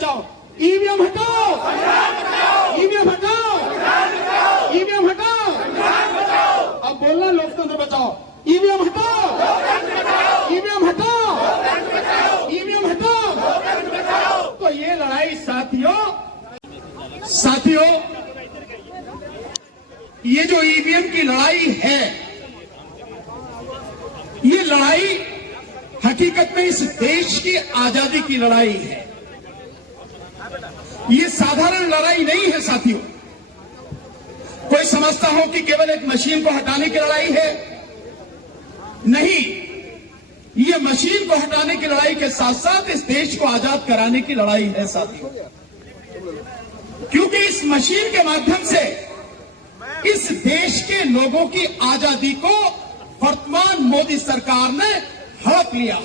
बचाओ, ईवीएम हटाओ, ईवीएम हटाओ, ईवीएम हटाओ। अब बोलना लोकतंत्र बचाओ, ईवीएम हटाओ, ईवीएम हटाओ, ईवीएम हटाओ। तो ये लड़ाई साथियों, ये जो ईवीएम की लड़ाई है, ये लड़ाई हकीकत में इस देश की आजादी की लड़ाई है। ये साधारण लड़ाई नहीं है साथियों। कोई समझता हो कि केवल एक मशीन को हटाने की लड़ाई है, नहीं, ये मशीन को हटाने की लड़ाई के साथ साथ इस देश को आजाद कराने की लड़ाई है साथियों। क्योंकि इस मशीन के माध्यम से इस देश के लोगों की आजादी को वर्तमान मोदी सरकार ने हड़प लिया।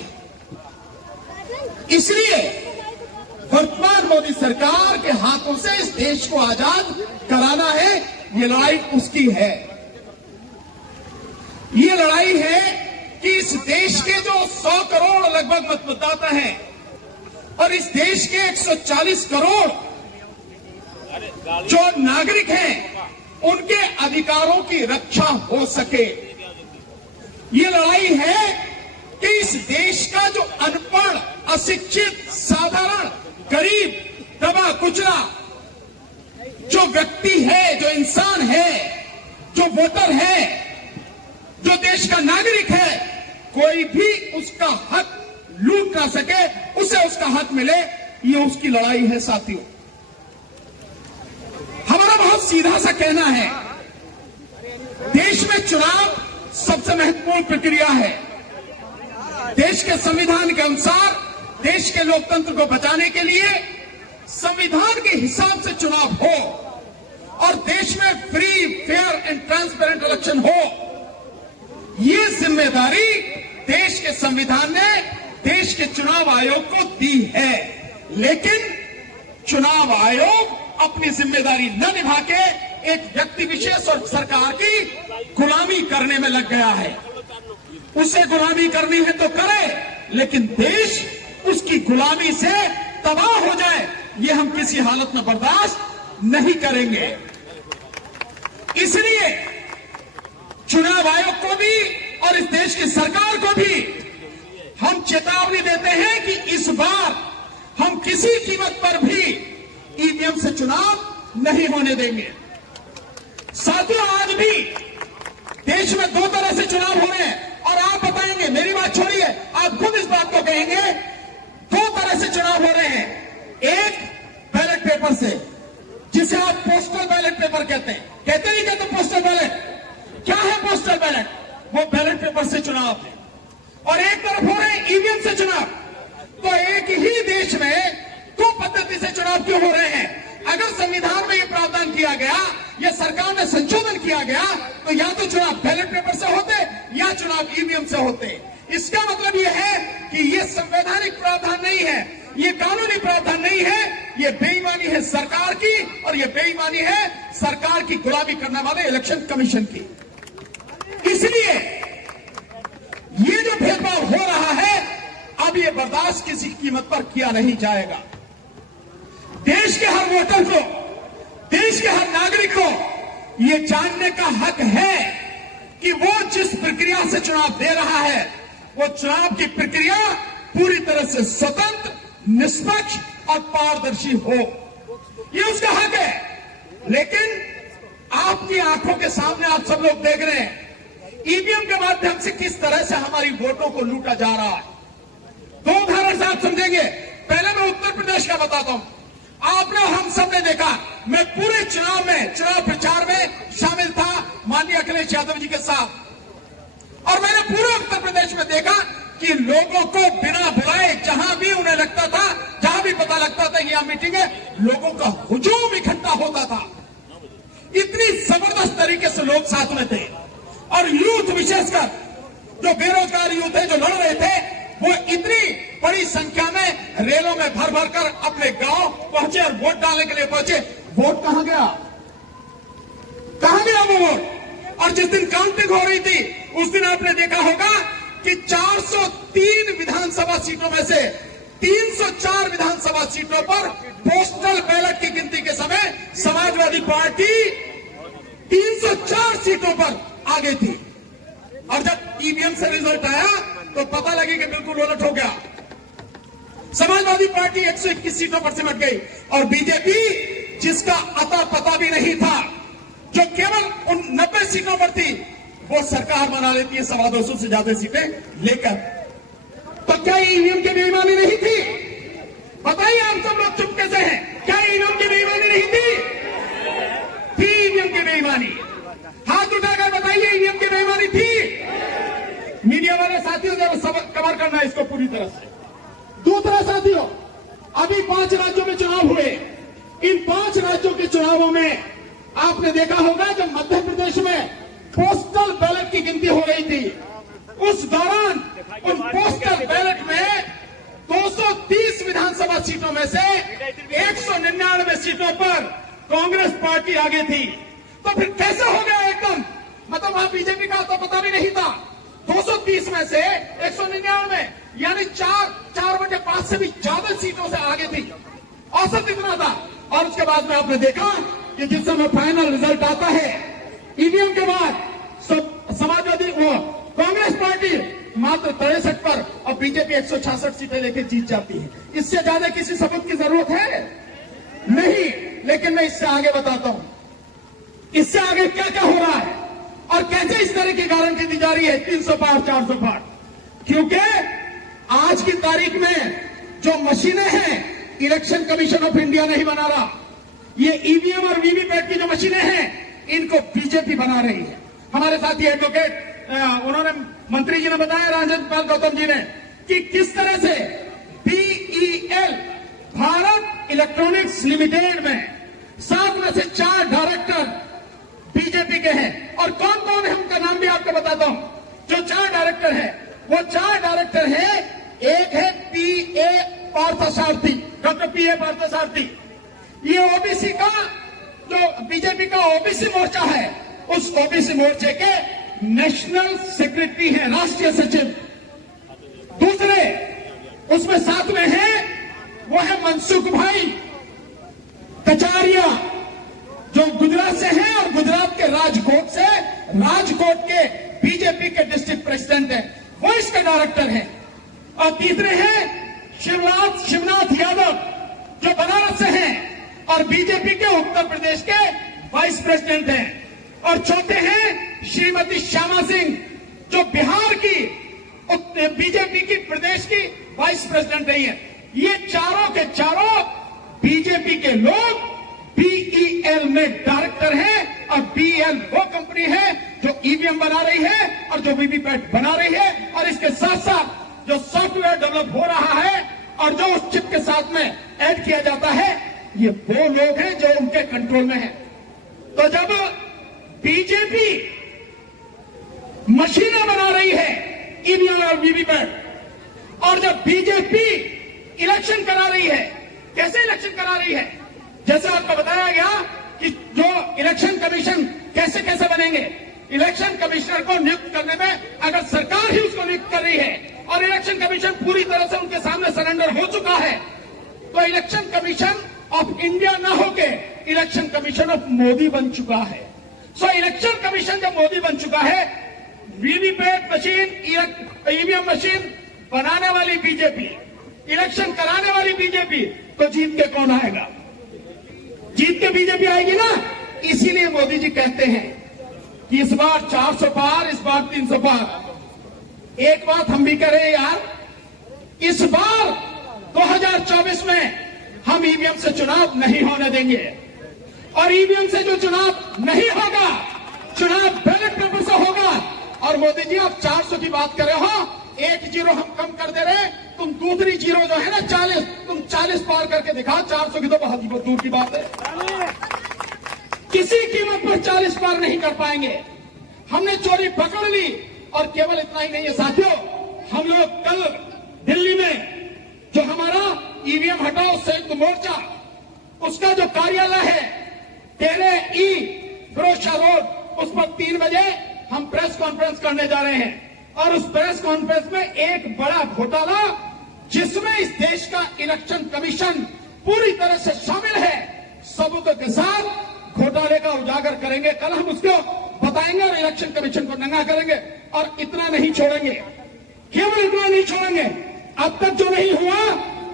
इसलिए वर्तमान मोदी सरकार के हाथों से इस देश को आजाद कराना है, ये लड़ाई उसकी है। ये लड़ाई है कि इस देश के जो 100 करोड़ लगभग मतदाता हैं और इस देश के 140 करोड़ जो नागरिक हैं, उनके अधिकारों की रक्षा हो सके। ये लड़ाई है कि इस देश का जो अनपढ़, अशिक्षित, साधारण, गरीब, दबा कुचला जो व्यक्ति है, जो इंसान है, जो वोटर है, जो देश का नागरिक है, कोई भी उसका हक लूट ना सके, उसे उसका हक मिले, ये उसकी लड़ाई है साथियों। हमारा बहुत सीधा सा कहना है, देश में चुनाव सबसे महत्वपूर्ण प्रक्रिया है। देश के संविधान के अनुसार देश के लोकतंत्र को बचाने के लिए संविधान के हिसाब से चुनाव हो और देश में free, fair and transparent election हो, ये जिम्मेदारी देश के संविधान ने देश के चुनाव आयोग को दी है। लेकिन चुनाव आयोग अपनी जिम्मेदारी न निभा के एक व्यक्ति विशेष और सरकार की गुलामी करने में लग गया है। उसे गुलामी करनी है तो करे, लेकिन देश उसकी गुलामी से तबाह हो जाए, ये हम किसी हालत में बर्दाश्त नहीं करेंगे। इसलिए चुनाव आयोग को भी और इस देश की सरकार को भी हम चेतावनी देते हैं कि इस बार हम किसी कीमत पर भी ईवीएम से चुनाव नहीं होने देंगे। साथियों, आज भी देश में दो तरह से चुनाव हो रहे हैं और आप बताएंगे, मेरी बात छोड़िए, आप खुद इस बात को कहेंगे, दो तरह से चुनाव हो रहे हैं। एक बैलेट पेपर से, जिसे आप पोस्टल बैलेट पेपर कहते हैं, कहते नहीं कहते पोस्टल बैलेट? क्या है पोस्टल बैलेट? वो बैलेट पेपर से चुनाव है। और एक तरफ हो रहे हैं ईवीएम से चुनाव। तो एक ही देश में दो पद्धति से चुनाव क्यों हो रहे हैं? अगर संविधान में यह प्रावधान किया गया या सरकार में संशोधन किया गया तो या तो चुनाव बैलेट पेपर से होते या चुनाव ईवीएम से होते। इसका मतलब यह है कि यह संवैधानिक प्रावधान नहीं है, ये कानूनी प्रावधान नहीं है, ये बेईमानी है सरकार की और ये बेईमानी है सरकार की गुलामी करने वाले इलेक्शन कमीशन की। इसलिए ये जो भेदभाव हो रहा है, अब ये बर्दाश्त किसी कीमत पर किया नहीं जाएगा। देश के हर वोटर को, देश के हर नागरिक को ये जानने का हक है कि वो जिस प्रक्रिया से चुनाव दे रहा है, वो चुनाव की प्रक्रिया पूरी तरह से स्वतंत्र, निष्पक्ष और पारदर्शी हो। ये उसका हक है। लेकिन आपकी आंखों के सामने आप सब लोग देख रहे हैं ईवीएम के माध्यम से किस तरह से हमारी वोटों को लूटा जा रहा है। दो उदाहरण से आप समझेंगे। पहले मैं उत्तर प्रदेश का बताता हूं। आपने, हम सब ने देखा, मैं पूरे चुनाव प्रचार में शामिल था माननीय अखिलेश यादव जी के साथ, और मैंने पूरे उत्तर प्रदेश में देखा कि लोगों को बिना बुलाए जहां भी उन्हें लगता था, जहां भी पता लगता था यहां मीटिंग है, लोगों का हुजूम इकट्ठा होता था। इतनी जबरदस्त तरीके से लोग साथ में थे। और यूथ, विशेषकर जो बेरोजगार यूथ है, जो लड़ रहे थे, वो इतनी बड़ी संख्या में रेलों में भर भर कर अपने गांव पहुंचे और वोट डालने के लिए पहुंचे। वोट कहां गया? कहां गया वो वोट? और जिस दिन काउंटिंग हो रही थी, उस दिन आपने देखा होगा कि 403 विधानसभा सीटों में से 304 विधानसभा सीटों पर पोस्टल बैलेट की गिनती के समय समाजवादी पार्टी 304 सीटों पर आगे थी। और जब ईवीएम से रिजल्ट आया तो पता लगी कि बिल्कुल उलट हो गया। समाजवादी पार्टी 121 सीटों पर सिमट गई और बीजेपी, जिसका अता पता भी नहीं था, जो केवल उन 90 सीटों पर थी, वो सरकार बना लेती है 250 से ज्यादा सीटें लेकर। तो क्या ईवीएम की बेईमानी नहीं थी? बताइए, आप सब लोग चुप कैसे हैं? क्या ईवीएम की बेईमानी नहीं थी? थी ईवीएम की बेईमानी। हाथ उठाकर बताइए, ईवीएम की बेईमानी थी? मीडिया वाले साथियों, जरा सबक कवर करना है इसको पूरी तरह से। दूसरा साथियों, अभी 5 राज्यों में चुनाव हुए। इन 5 राज्यों के चुनावों में आपने देखा होगा, जब मध्य प्रदेश में पोस्टल बैलेट की गिनती हो रही थी, उस दौरान उन पोस्टल बैलेट में 230 विधानसभा सीटों में से 199 सीटों पर कांग्रेस पार्टी आगे थी। तो फिर कैसे हो गया एकदम? मतलब वहां बीजेपी का तो पता भी नहीं था। 230 में से 199, यानी 4/5 से भी ज्यादा सीटों से आगे थी। औसत इतना था। और उसके बाद में आपने देखा कि जिस समय फाइनल रिजल्ट आता है ईवीएम के बाद, समाजवादी कांग्रेस पार्टी मात्र 63 पर और बीजेपी 166 सीटें लेकर जीत जाती है। इससे ज्यादा किसी सबूत की जरूरत है नहीं। लेकिन मैं इससे आगे बताता हूं, इससे आगे क्या क्या हो रहा है और कैसे इस तरह की गारंटी दी जा रही है 300 पार 400 पार। क्योंकि आज की तारीख में जो मशीनें हैं, इलेक्शन कमीशन ऑफ इंडिया नहीं बना रहा। ये ईवीएम और वीवीपैट की जो मशीनें हैं, इनको बीजेपी बना रही है। हमारे साथ ही एडवोकेट उन्होंने, मंत्री जी ने बताया, राजेंद्र पाल गौतम जी ने, कि किस तरह से बीईएल भारत इलेक्ट्रॉनिक्स लिमिटेड में 7 में से 4 डायरेक्टर बीजेपी के हैं। और कौन कौन है उनका नाम भी आपको बताता हूं। जो 4 डायरेक्टर हैं, वो 4 डायरेक्टर हैं। एक है पीए पार्थसारथी, डॉक्टर पीए पार्थसारथी। ये ओबीसी का, जो बीजेपी का ओबीसी मोर्चा है, उस ओबीसी मोर्चे के नेशनल सेक्रेटरी हैं, राष्ट्रीय सचिव। दूसरे उसमें 7 में है, वो है मनसुख भाई कचारिया, जो गुजरात से हैं और गुजरात के राजकोट के बीजेपी के डिस्ट्रिक्ट प्रेसिडेंट हैं, वो इसके डायरेक्टर हैं। और तीसरे हैं शिवनाथ यादव, जो बनारस से हैं और बीजेपी के उत्तर प्रदेश के वाइस प्रेसिडेंट हैं। और चौथे हैं श्रीमती श्यामा सिंह, जो बिहार की बीजेपी की प्रदेश की वाइस प्रेसिडेंट रही है। ये चारों के चारों बीजेपी के लोग बीईएल में डायरेक्टर हैं। और बीईएल वो कंपनी है जो ईवीएम बना रही है और जो वीवीपैट बना रही है। और इसके साथ साथ जो सॉफ्टवेयर डेवलप हो रहा है और जो उस चिप के साथ में ऐड किया जाता है, ये वो लोग हैं जो उनके कंट्रोल में है। तो जब बीजेपी मशीनें बना रही है ईवीएम और वीवीपैट, और जब बीजेपी इलेक्शन करा रही है, कैसे इलेक्शन करा रही है? जैसे आपको बताया गया कि जो इलेक्शन कमीशन कैसे कैसे बनेंगे। इलेक्शन कमिश्नर को नियुक्त करने में अगर सरकार ही उसको नियुक्त कर रही है और इलेक्शन कमीशन पूरी तरह से उनके सामने सरेंडर हो चुका है, तो इलेक्शन कमीशन ऑफ इंडिया ना होके इलेक्शन कमीशन ऑफ मोदी बन चुका है। सो इलेक्शन कमीशन जब मोदी बन चुका है, वीवीपैट मशीन, ईवीएम मशीन बनाने वाली बीजेपी, इलेक्शन कराने वाली बीजेपी, तो जीत के कौन आएगा? जीत के बीजेपी आएगी ना। इसीलिए मोदी जी कहते हैं कि इस बार 400 पार, इस बार 300 पार। एक बात हम भी करें यार, इस बार 2024 में हम ईवीएम से चुनाव नहीं होने देंगे। और ईवीएम से जो चुनाव नहीं होगा, चुनाव बैलेट पेपर से होगा। और मोदी जी, आप 400 की बात कर रहे हो, 1 जीरो हम कम कर दे रहे, तुम दूसरी जीरो जो है ना 40, तुम 40 पार करके दिखाओ। 400 की तो बहुत दूर की बात है। किसी कीमत पर 40 पार नहीं कर पाएंगे। हमने चोरी पकड़ ली। और केवल इतना ही नहीं है साथियों, हम लोग कल दिल्ली में जो हमारा ईवीएम हटाओ संयुक्त मोर्चा, उसका जो कार्यालय है 13E फिरोज शाह रोड, उस पर 3 बजे हम प्रेस कॉन्फ्रेंस करने जा रहे हैं। और उस प्रेस कॉन्फ्रेंस में एक बड़ा घोटाला जिसमें इस देश का इलेक्शन कमीशन पूरी तरह से शामिल है, सबूतों के साथ घोटाले का उजागर करेंगे। कल हम उसको बताएंगे और इलेक्शन कमीशन को नंगा करेंगे। और इतना नहीं छोड़ेंगे, केवल इतना नहीं छोड़ेंगे, अब तक जो नहीं हुआ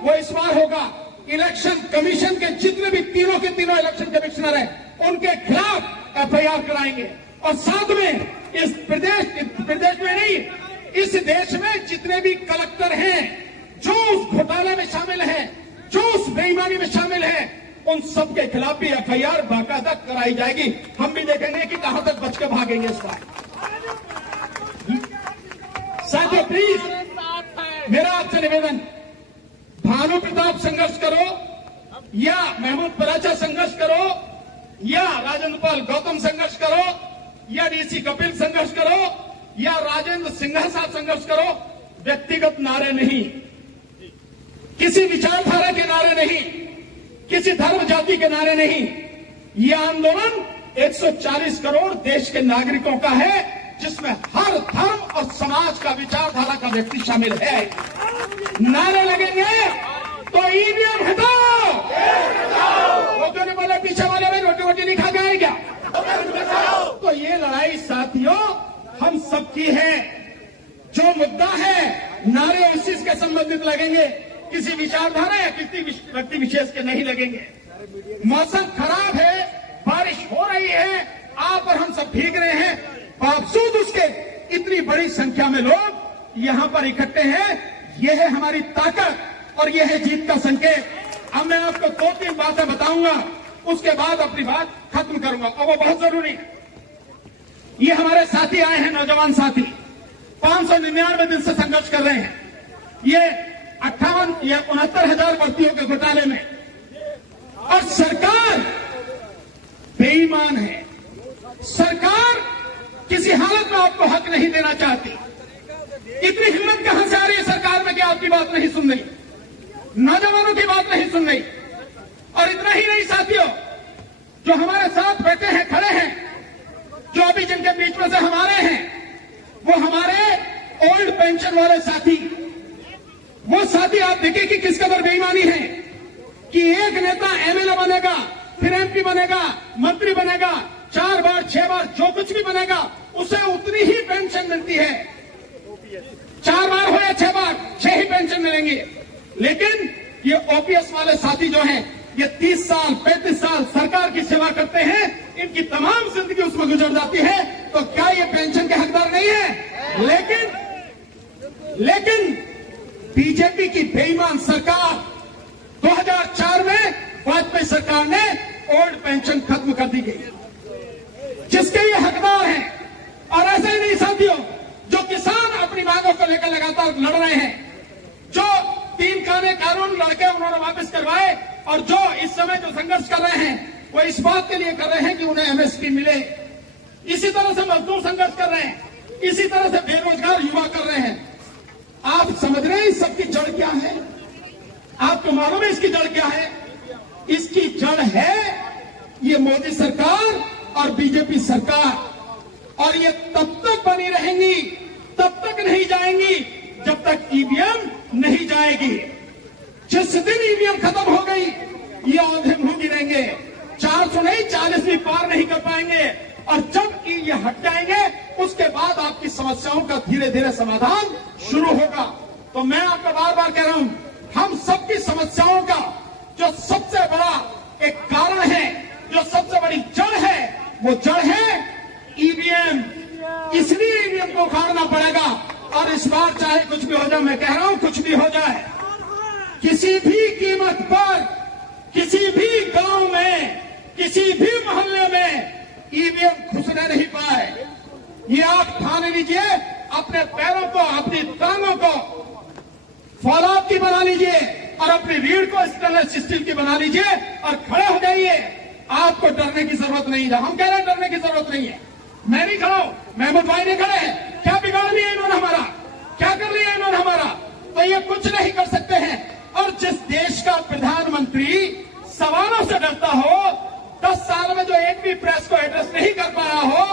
वो इस बार होगा। इलेक्शन कमीशन के जितने भी तीनों के तीनों इलेक्शन कमिश्नर हैं, उनके खिलाफ एफआईआर कराएंगे। और साथ में इस प्रदेश में नहीं, इस देश में जितने भी कलेक्टर हैं जो उस घोटाले में शामिल हैं, जो उस बेईमानी में शामिल हैं, उन सब के खिलाफ भी एफआईआर बाकायदा कराई जाएगी। हम भी देखेंगे कि कहां तक बच के भागेंगे इस बार। साथियों, प्लीज मेरा आपसे निवेदन, भानु प्रताप संघर्ष करो या महमूद पराचा संघर्ष करो या राजेंद्र पाल गौतम संघर्ष करो या डीसी कपिल संघर्ष करो या राजेंद्र सिंघा साहब संघर्ष करो, व्यक्तिगत नारे नहीं, किसी विचारधारा के नारे नहीं, किसी धर्म जाति के नारे नहीं। यह आंदोलन 140 करोड़ देश के नागरिकों का है, जिसमें हर धर्म और समाज का विचारधारा का व्यक्ति शामिल है। नारे लगेंगे तो ईवीएम हटाओ, वो जो नहीं बोले पीछे वाले में रोटी वोटी नहीं खा के आए क्या? तो ये लड़ाई साथियों हम सबकी है। जो मुद्दा है, नारे उसी के संबंधित लगेंगे, किसी विचारधारा या किसी व्यक्ति विशेष के नहीं लगेंगे। मौसम खराब है, बारिश हो रही है, आप और हम सब भीग रहे हैं, बावजूद उसके इतनी बड़ी संख्या में लोग यहां पर इकट्ठे हैं। यह है हमारी ताकत और यह है जीत का संकेत। अब मैं आपको 2-3 बातें बताऊंगा, उसके बाद अपनी बात खत्म करूंगा और वो बहुत जरूरी है। ये हमारे साथी आए हैं, नौजवान साथी, 599 दिन से संघर्ष कर रहे हैं। ये 58 या 69,000 भर्तियों के घोटाले में, और सरकार बेईमान है। सरकार किसी हालत में आपको हक नहीं देना चाहती। इतनी हिम्मत कहां से आ रही है सरकार में कि आपकी बात नहीं सुन रही, नौजवानों की बात नहीं सुन रही। और इतना ही नहीं साथियों, जो हमारे साथ बैठे हैं, खड़े हैं, जो अभी जिनके बीच में से हमारे हैं, वो हमारे ओल्ड पेंशन वाले साथी, वो साथी आप देखिए कि किस कदर बेईमानी है कि एक नेता एमएलए बनेगा, फिर एमपी बनेगा, मंत्री बनेगा, 4 बार 6 बार जो कुछ भी बनेगा, उसे उतनी ही पेंशन मिलती है। 4 बार हो या 6 बार, 6 ही पेंशन मिलेंगी। लेकिन ये ओपीएस वाले साथी जो हैं, ये 30 साल 35 साल सरकार की सेवा करते हैं, इनकी तमाम जिंदगी उसमें गुजर जाती है, तो क्या ये पेंशन के हकदार नहीं है? लेकिन बीजेपी की बेईमान सरकार 2004 में वाजपेयी सरकार ने ओल्ड पेंशन खत्म कर दी गई, जिसके ये हकदार हैं। और ऐसे ही नहीं साथियों, जो किसान अपनी मांगों को लेकर लगातार लड़ रहे हैं, जो 3 कानून लड़के उन्होंने वापस करवाए, और जो इस समय जो संघर्ष कर रहे हैं, वो इस बात के लिए कर रहे हैं कि उन्हें एमएसपी मिले। इसी तरह से मजदूर संघर्ष कर रहे हैं, इसी तरह से बेरोजगार युवा कर रहे हैं। आप समझ रहे हैं इस सबकी जड़ क्या है? आपको मालूम है इसकी जड़ क्या है? इसकी जड़ है ये मोदी सरकार और बीजेपी सरकार। और ये तब तक बनी रहेंगी, तब तक नहीं जाएंगी जब तक ईवीएम नहीं जाएगी। जिस दिन ईवीएम खत्म हो गई, ये औंधे मुंह गिरेंगे, 400 नहीं 40 भी पार नहीं कर पाएंगे। और जब ये हट जाएंगे, उसके बाद आपकी समस्याओं का धीरे धीरे समाधान शुरू होगा। तो मैं आपको बार बार कह रहा हूं, हम सबकी समस्याओं का जो सबसे बड़ा एक कारण है, जो सबसे बड़ी जड़ है, वो जड़ है ईवीएम। इसलिए ईवीएम को उखाड़ना पड़ेगा। और इस बार चाहे कुछ भी हो जाए, मैं कह रहा हूं कुछ भी हो जाए, किसी भी कीमत पर, किसी भी गांव में, किसी भी मोहल्ले में ईवीएम घुसने नहीं पाए। ये आप ठान लीजिए, अपने पैरों को, अपनी टांगों को फौलाद की बना लीजिए और अपनी रीढ़ को स्टेनलेस स्टील की बना लीजिए और खड़े हो जाइए। आपको डरने की जरूरत नहीं है। हम कह रहे हैं डरने की जरूरत नहीं है। मैं नहीं खड़ा हूं, महमूद भाई नहीं खड़े हैं। क्या बिगाड़ लिया इन्होंने हमारा? क्या कर लिया इन्होंने हमारा? तो ये कुछ नहीं कर सकते हैं। और जिस देश का प्रधानमंत्री सवालों से डरता हो, 10 साल में जो एक भी प्रेस को एड्रेस नहीं कर पाया हो,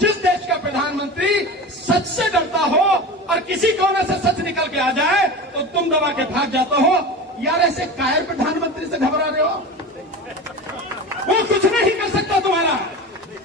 जिस देश का प्रधानमंत्री सच से डरता हो और किसी कोने से सच निकल के आ जाए, तो तुम दबा के भाग जाते हो। यार ऐसे कायर प्रधानमंत्री से घबरा रहे हो, वो कुछ नहीं कर सकता तुम्हारा।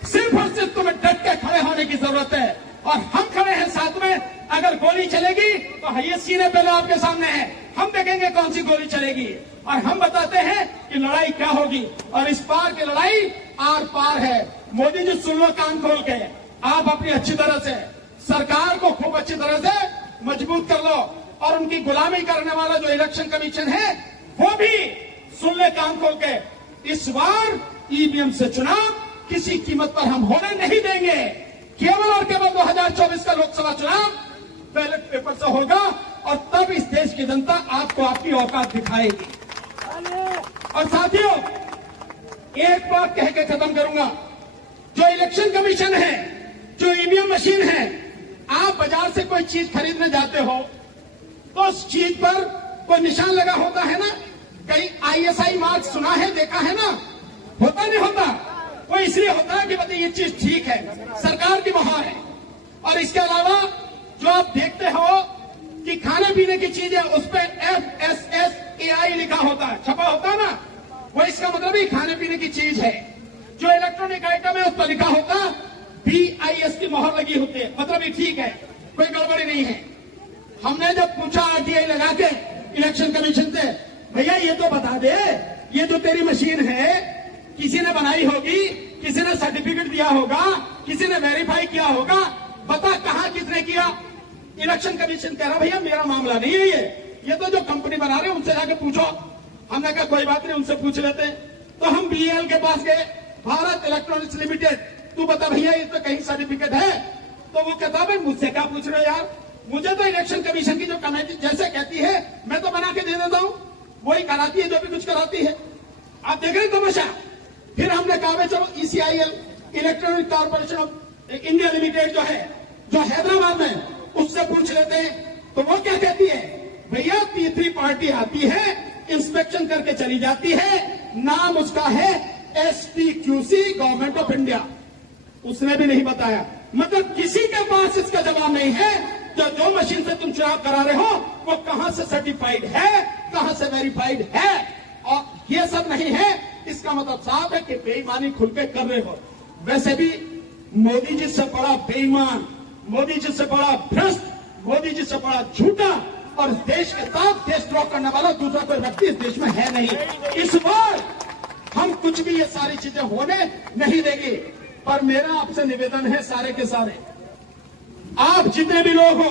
सिर्फ और सिर्फ तुम्हें डट के खड़े होने की जरूरत है, और हम खड़े हैं साथ में। अगर गोली चलेगी तो ये सीने पे लो, आपके सामने है, हम देखेंगे कौन सी गोली चलेगी, और हम बताते हैं कि लड़ाई क्या होगी। और इस पार की लड़ाई आर पार है। मोदी जी सुन लो कान खोल के, आप अपनी अच्छी तरह से सरकार को खूब अच्छी तरह से मजबूत कर लो, और उनकी गुलामी करने वाला जो इलेक्शन कमीशन है वो भी सुन ले कान खोल के। इस बार ईवीएम से चुनाव किसी कीमत पर हम होने नहीं देंगे। केवल और केवल 2024 का लोकसभा चुनाव बैलेट पेपर से होगा, और तब इस देश की जनता आपको आपकी औकात दिखाएगी। और साथियों, एक बात कह के खत्म करूंगा, जो इलेक्शन कमीशन है, जो ईवीएम मशीन है, आप बाजार से कोई चीज खरीदने जाते हो तो उस चीज पर कोई निशान लगा होता है ना, कहीं ISI मार्क सुना है, देखा है ना, होता नहीं होता। वो इसलिए होता है कि बताइए ये चीज ठीक है, सरकार की मुहर है। और इसके अलावा जो आप देखते हो कि खाने पीने की चीजें, उस पर FSSAI लिखा होता है, छपा होता है ना, वो इसका मतलब ही खाने पीने की चीज है। जो इलेक्ट्रॉनिक आइटम है उस पर लिखा होता BIS की मोहर लगी होती है, मतलब ये ठीक है, कोई गड़बड़ी नहीं है। हमने जब पूछा RTI लगा के इलेक्शन कमीशन से, भैया ये तो बता दे, ये जो तेरी मशीन है किसी ने बनाई होगी, किसी ने सर्टिफिकेट दिया होगा, किसी ने वेरीफाई किया होगा, बता कहां किसने किया। इलेक्शन कमीशन कह रहा भैया मेरा मामला नहीं है, ये तो जो कंपनी बना रहे हैं उनसे जाके पूछो। हमने कहा कोई बात नहीं, उनसे पूछ लेते। तो हम BEL के पास गए, भारत इलेक्ट्रॉनिक्स लिमिटेड, तू बता भैया इस पे कहीं सर्टिफिकेट है? तो वो कहता है मुझसे क्या पूछ रहे हो यार, मुझे तो इलेक्शन कमीशन की जो कमेटी जैसे कहती है मैं तो बना के दे देता हूं, वही कराती है जो भी कुछ कराती है। आप देख रहे तमाशा। फिर हमने कहा चलो ECIL, electronic corporation of India limited जो है, जो हैदराबाद में, उससे पूछ लेते हैं। तो वो क्या कहती है, भैया तीसरी पार्टी आती है, इंस्पेक्शन करके चली जाती है, नाम उसका है STQC, गवर्नमेंट ऑफ इंडिया। उसने भी नहीं बताया, मतलब किसी के पास इसका जवाब नहीं है जो मशीन से तुम चुनाव करा रहे हो वो कहां से सर्टिफाइड है, कहां से वेरीफाइड है। और ये सब नहीं है, इसका मतलब साफ है कि बेईमानी खुल के कर रहे हो। वैसे भी मोदी जी से बड़ा बेईमान, मोदी जी से बड़ा भ्रष्ट, मोदी जी से बड़ा झूठा और देश के साथ देशद्रोह करने वाला दूसरा कोई व्यक्ति इस देश में है नहीं। इस बार हम कुछ भी ये सारी चीजें होने नहीं देंगे। पर मेरा आपसे निवेदन है सारे के सारे, आप जितने भी लोग हो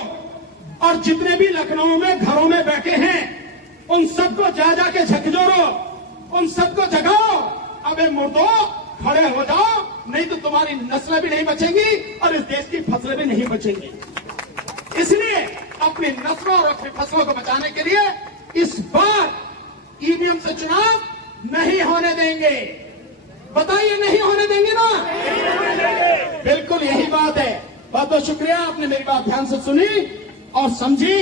और जितने भी लखनऊ में घरों में बैठे हैं, उन सबको जा जाके झकझोरो, उन सबको जगाओ। अबे मुर्दो खड़े हो जाओ, नहीं तो तुम्हारी नस्लें भी नहीं बचेंगी और इस देश की फसलें भी नहीं बचेंगी। इसलिए अपनी नस्लों और अपनी फसलों को बचाने के लिए इस बार ईवीएम से चुनाव नहीं होने देंगे। बताइए नहीं होने देंगे ना? बिल्कुल यही बात है। बहुत बहुत शुक्रिया, आपने मेरी बात ध्यान से सुनी और समझी,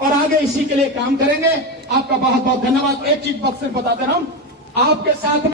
और आगे इसी के लिए काम करेंगे। आपका बहुत बहुत धन्यवाद। एक चीज बस सिर्फ बता दे रहा हूं, आपके साथ